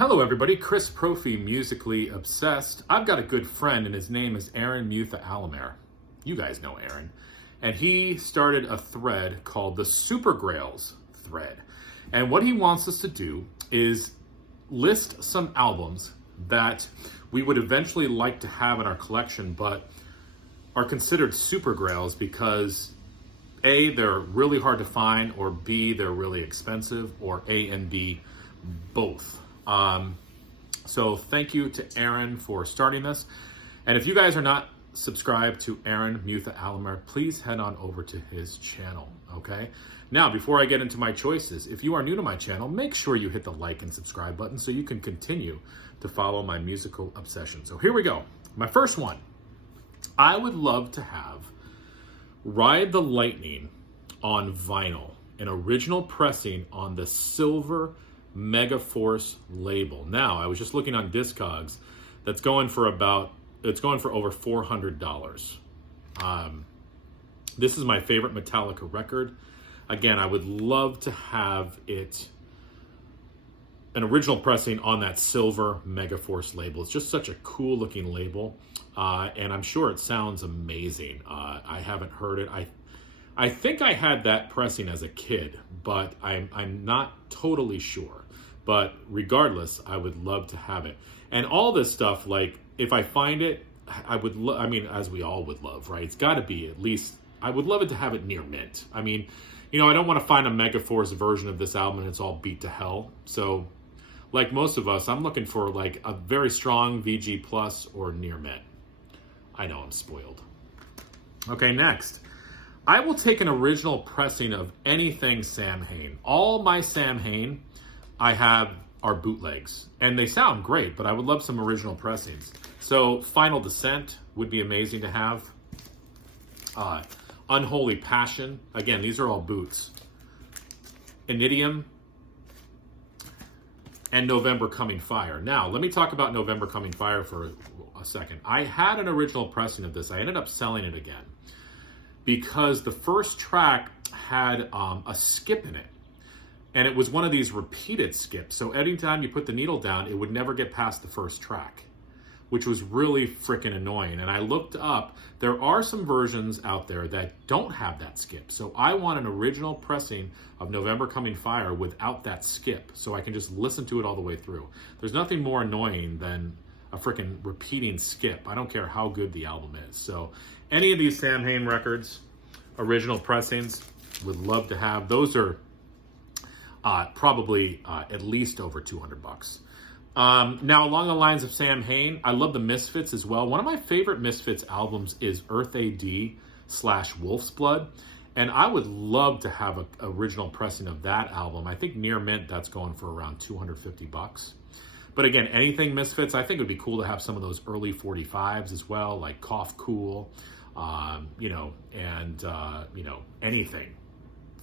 Hello everybody, Chris Profi, Musically Obsessed. I've got a good friend and his name is Mutha Alamare. You guys know Aaron. And he started a thread called the Super Grails thread. And what he wants us to do is list some albums that we would eventually like to have in our collection, but are considered Super Grails because A, they're really hard to find, or B, they're really expensive, or A and B, both. So thank you to Aaron for starting this. And if you guys are not subscribed to Aaron Mutha Alamare, please head on over to his channel, okay? Now, before I get into my choices, if you are new to my channel, make sure you hit the like and subscribe button so you can continue to follow my musical obsession. So here we go. My first one. I would love to have Ride the Lightning on vinyl, an original pressing on the silver Megaforce label. Now, I was just looking on Discogs. It's going for over $400. This is my favorite Metallica record. Again, I would love to have it an original pressing on that silver Megaforce label. It's just such a cool looking label, and I'm sure it sounds amazing. I haven't heard it. I think I had that pressing as a kid, but I'm not totally sure. But regardless, I would love to have it. And all this stuff, like, if I find it, I would I mean, as we all would love, right? It's got to be at least, I would love it to have it near mint. I mean, you know, I don't want to find a Megaforce version of this album and it's all beat to hell. So, like most of us, I'm looking for like a very strong VG Plus or near mint. I know I'm spoiled. Okay, next. I will take an original pressing of anything Samhain. All my Samhain I have are bootlegs, and they sound great, but I would love some original pressings. So Final Descent would be amazing to have. Unholy Passion. Again, these are all boots. Inidium. And November Coming Fire. Now, let me talk about November Coming Fire for a second. I had an original pressing of this. I ended up selling it again because the first track had a skip in it. And it was one of these repeated skips. So anytime you put the needle down, it would never get past the first track, which was really freaking annoying. And I looked up, there are some versions out there that don't have that skip. So I want an original pressing of November Coming Fire without that skip, so I can just listen to it all the way through. There's nothing more annoying than a freaking repeating skip. I don't care how good the album is. So any of these Samhain records, original pressings, would love to have. Those are probably at least over $200. Now, along the lines of Samhain, I love the Misfits as well. One of my favorite Misfits albums is Earth AD/Wolf's Blood, and I would love to have an original pressing of that album. I think near mint, that's going for around $250. But again, anything Misfits, I think it would be cool to have some of those early 45s as well, like Cough Cool, anything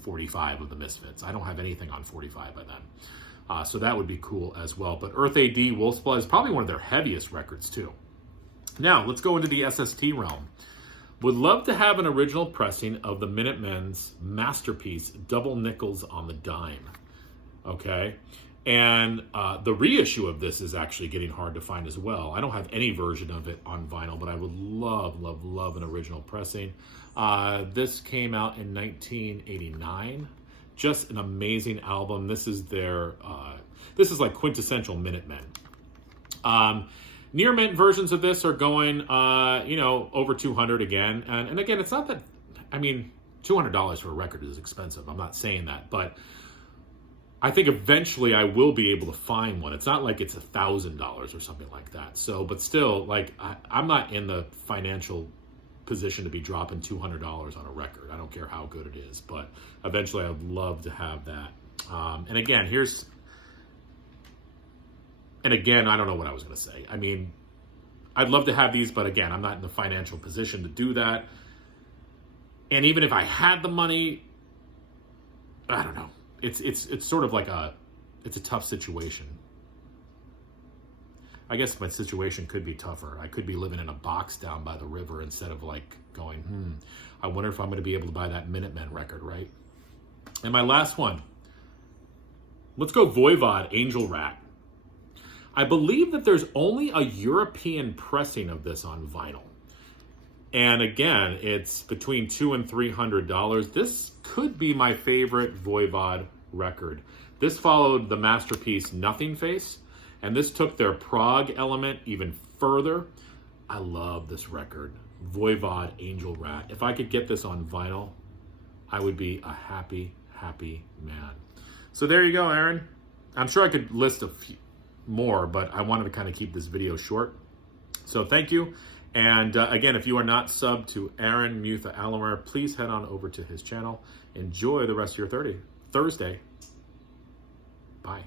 45 of the Misfits. I don't have anything on 45 by then. So that would be cool as well. But Earth AD, Wolf's Blood is probably one of their heaviest records too. Now, let's go into the SST realm. Would love to have an original pressing of the Minutemen's masterpiece, Double Nickels on the Dime. Okay? And the reissue of this is actually getting hard to find as well. I don't have any version of it on vinyl, but I would love, love, love an original pressing. This came out in 1989. Just an amazing album. This is their, this is like quintessential Minutemen. Near mint versions of this are going, over 200 again. And again, it's not that, I mean, $200 for a record is expensive. I'm not saying that, but I think eventually I will be able to find one. It's not like it's $1,000 or something like that. So, but still, like, I'm not in the financial position to be dropping $200 on a record. I don't care how good it is, but eventually I would love to have that. And again, I don't know what I was going to say. I mean, I'd love to have these, but again, I'm not in the financial position to do that. And even if I had the money, I don't know. It's sort of like it's a tough situation. I guess my situation could be tougher. I could be living in a box down by the river instead of like going, I wonder if I'm going to be able to buy that Minutemen record, right? And my last one, let's go Voivod, Angel Rat. I believe that there's only a European pressing of this on vinyl. And again, it's between $200 and $300. This could be my favorite Voivod record. This followed the masterpiece Nothing Face, and this took their prog element even further. I love this record, Voivod Angel Rat. If I could get this on vinyl, I would be a happy, happy man. So there you go, Aaron. I'm sure I could list a few more, but I wanted to kind of keep this video short. So thank you. And again, if you are not subbed to Aaron Mutha Alamare, please head on over to his channel. Enjoy the rest of your Thursday. Bye.